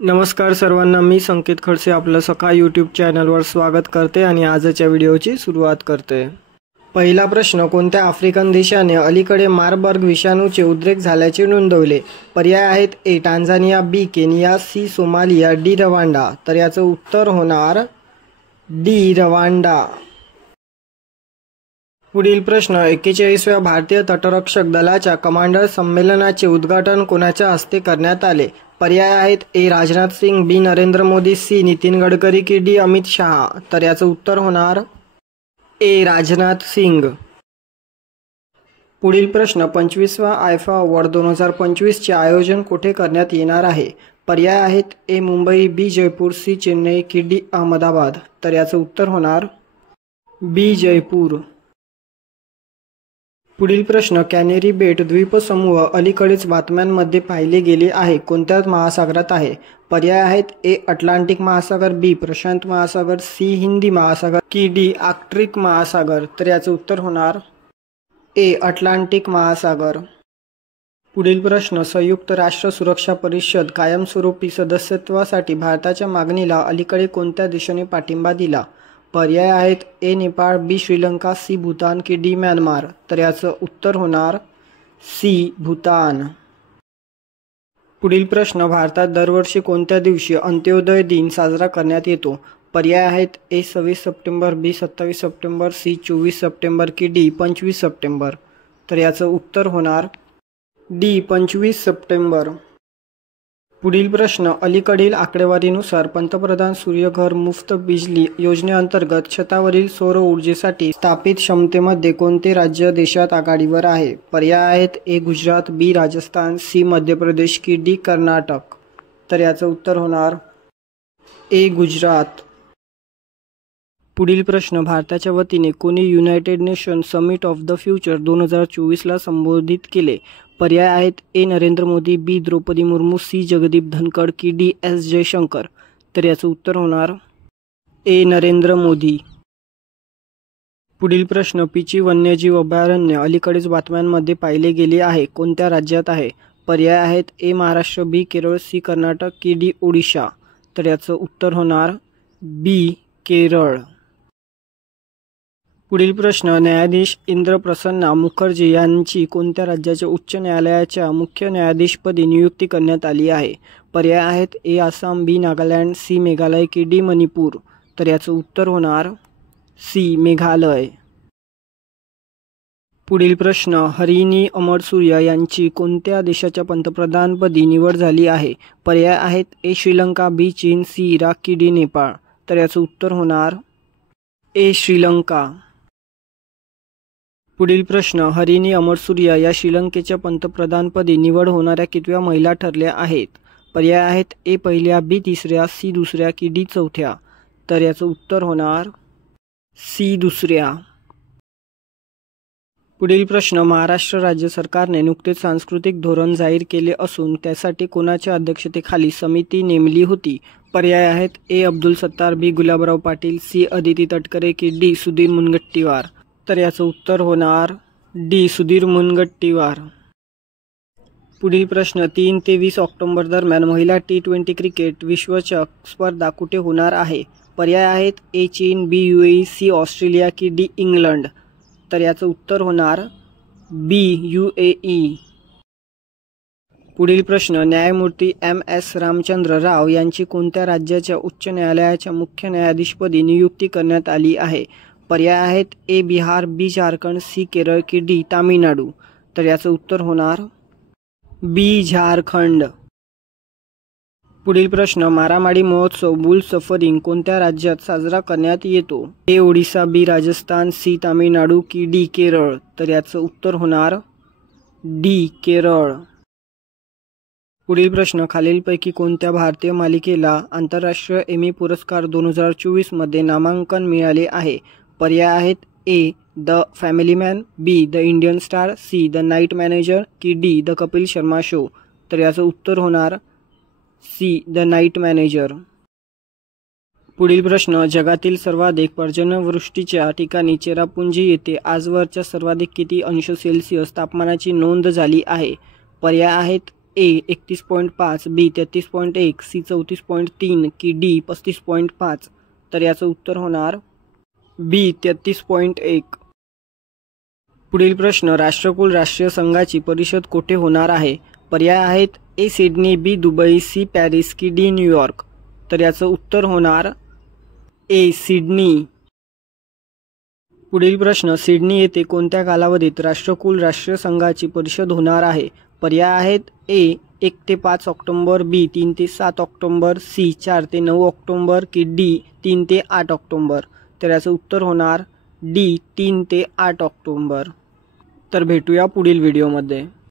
नमस्कार सर्वांना, मी संकेत खडसे आपलं सकाळ यूट्यूब चॅनलवर स्वागत करते आणि आजच्या व्हिडिओची सुरुवात करते। पहिला प्रश्न, कोणत्या आफ्रिकन देशाने अलीकडे मारबर्ग विषाणूचे उद्रेक झाल्याचे नोंदवले? पर्याय आहेत A Tanzania, B Kenya, C Somalia, D Rwanda. तर याचं उत्तर होणार डी रवांडा। पुढील प्रश्न, 41व्या भारतीय तटरक्षक दलाच्या कमांडर संमेलनाचे उद्घाटन कोणाच्या हस्ते करण्यात आले? पर्याय आहेत ए राजनाथ सिंग, बी नरेंद्र मोदी, सी नितीन गडकरी की डी अमित शहा। तर याचं उत्तर होणार ए राजनाथ सिंग। पुढील प्रश्न, 25वा आयफा अवॉर्ड 2025 चे आयोजन कुठे करण्यात येणार आहे? पर्याय आहेत ए मुंबई, बी जयपूर, सी चेन्नई की डी अहमदाबाद। तर याचं उत्तर होणार बी जयपूर। पुढील प्रश्न, कॅनेरी बेट द्वीपसमूह अलीकडेच बातम्यांमध्ये पाहिले गेले आहे, कोणत्या महासागरात आहे? पर्याय आहेत ए अटलांटिक महासागर, बी प्रशांत महासागर, सी हिंदी महासागर की डी आर्क्टिक महासागर। तर याचं उत्तर होणार ए अटलांटिक महासागर। पुढील प्रश्न, संयुक्त राष्ट्र सुरक्षा परिषद कायमस्वरूपी सदस्यत्वासाठी भारताच्या मागणीला अलीकडे कोणत्या देशाने पाठिंबा दिला? पर्याय आहेत ए नेपाळ, बी श्रीलंका, सी भूतान की डी म्यानमार। तर याचं उत्तर होणार सी भूतान। पुढील प्रश्न, भारतात दरवर्षी कोणत्या दिवशी अंत्योदय दिन साजरा करण्यात येतो? पर्याय आहेत ए 26 सप्टेंबर, बी 27 सप्टेंबर, सी 24 सप्टेंबर की डी 25 सप्टेंबर। तर याचं उत्तर होणार डी 25 सप्टेंबर। पुढील प्रश्न, अलीकडील आकडेवारीनुसार पंतप्रधान सूर्यघर मुफ्त बिजली योजनेअंतर्गत छतावरील सौर ऊर्जेसाठी स्थापित क्षमतेमध्ये कोणते राज्य देशात आघाडीवर आहे? पर्याय आहेत ए गुजरात, बी राजस्थान, सी मध्य प्रदेश की डी कर्नाटक। तर याचं उत्तर होणार ए गुजरात। पुढील प्रश्न, भारताच्या वतीने कोणी United Nation summit of the future 2024ला संबोधित केले? पर्याय आहेत A Narendra Modi, B Draupadi Murmu, C Jagdeep Dhankhar की डी एस जयशंकर। तर याचं उत्तर होणार ए नरेंद्र मोदी। पुढील प्रश्न, पिची वन्यजीव अभयारण्य अलीकडेच बातम्यांमध्ये पाहिले गेले आहे, कोणत्या राज्यात आहे? पर्याय आहेत ए महाराष्ट्र, बी केरळ, सी कर्नाटक की डी ओडिशा। तर याचं उत्तर होणार बी केरळ। पुढील प्रश्न, न्यायाधीश इंद्रप्रसन्ना मुखर्जी यांची कोणत्या राज्याच्या उच्च न्यायालयाच्या मुख्य न्यायाधीशपदी नियुक्ती करण्यात आली आहे? पर्याय आहेत ए आसाम, बी नागालँड, सी मेघालय की डी मणिपूर। तर याचं उत्तर होणार सी मेघालय। पुढील प्रश्न, हरिनी अमरसूया यांची कोणत्या देशाच्या पंतप्रधानपदी निवड झाली आहे? पर्याय आहेत ए श्रीलंका, बी चीन, सी इराक की डी नेपाळ। तर याचं उत्तर होणार ए श्रीलंका। पुढील प्रश्न, हरिनी अमरसूया या श्रीलंकेच्या पंतप्रधानपदी निवड होणाऱ्या कितव्या महिला ठरल्या आहेत? पर्याय आहेत ए पहिल्या, बी तिसऱ्या, सी दुसऱ्या की डी चौथ्या। तर याचं उत्तर होणार सी दुसऱ्या। पुढील प्रश्न, महाराष्ट्र राज्य सरकारने नुकतेच सांस्कृतिक धोरण जाहीर केले असून त्यासाठी कोणाच्या अध्यक्षतेखाली समिती नेमली होती? पर्याय आहेत ए अब्दुल सत्तार, बी गुलाबराव पाटील, सी अदिती तटकरे की डी सुधीर मुनगंटीवार। तर याचं उत्तर होणार डी सुधीर मुनगंटीवार। पुढील प्रश्न, 3 ते 20 ऑक्टोबर दरम्यान महिला T20 क्रिकेट विश्वचषक स्पर्धा कुठे होणार आहे? पर्याय आहेत ए चीन, बी UAE, सी ऑस्ट्रेलिया की डी इंग्लंड। तर याचं उत्तर होणार बी UAE। पुढील प्रश्न, न्यायमूर्ती MS रामचंद्र राव यांची कोणत्या राज्याच्या उच्च न्यायालयाच्या मुख्य न्यायाधीशपदी नियुक्ती करण्यात आली आहे? पर्याय आहेत ए बिहार, बी झारखंड, सी केरळ की डी तामिळनाडू। तर याचं उत्तर होणार बी झारखंड। पुढील प्रश्न, मारामाडी महोत्सव बुल सफरिंग कोणत्या राज्यात साजरा करण्यात येतो? ए ओडिशा, बी राजस्थान, सी तामिळनाडू की डी केरळ। तर याचं उत्तर होणार डी केरळ। पुढील प्रश्न, खालीलपैकी कोणत्या भारतीय मालिकेला आंतरराष्ट्रीय एमी पुरस्कार 2024 मध्ये नामांकन मिळाले आहे? पर्याय आहेत A the family man, B the Indian star, C the night manager की D the Kapil Sharma show. तर याचं उत्तर होणार सी द नाईट मॅनेजर। पुढील प्रश्न, जगातील सर्वाधिक पर्जन्यवृष्टीच्या ठिकाणी चेरापुंजी येथे आजवरच्या सर्वाधिक किती अंश सेल्सिअस तापमानाची नोंद झाली आहे? पर्याय आहेत ए 31.5, बी 33.1, सी 34.3 की डी 35.5? तर याचं उत्तर होणार बी 33.1. पुढील प्रश्न, राष्ट्रकुल राष्ट्रीय संघाची परिषद कुठे होणार आहे? पर्याय आहेत A Sydney, B Dubai, C Paris की डी न्यूयॉर्क? तर याचं उत्तर होणार ए सिडनी. पुढील प्रश्न, सिडनी येथे कोणत्या कालावधीत राष्ट्रकुल राष्ट्रीय संघाची परिषद होणार आहे? पर्याय आहेत ए 1 ते 5 ऑक्टोबर, बी 3 ते 7 ऑक्टोबर, सी 4 ते 9 ऑक्टोबर की डी 3 ते 8 ऑक्टोबर? तर याचं उत्तर होणार डी 3 ते 8 ऑक्टोबर. तर भेटूया पुढील व्हिडिओमध्ये.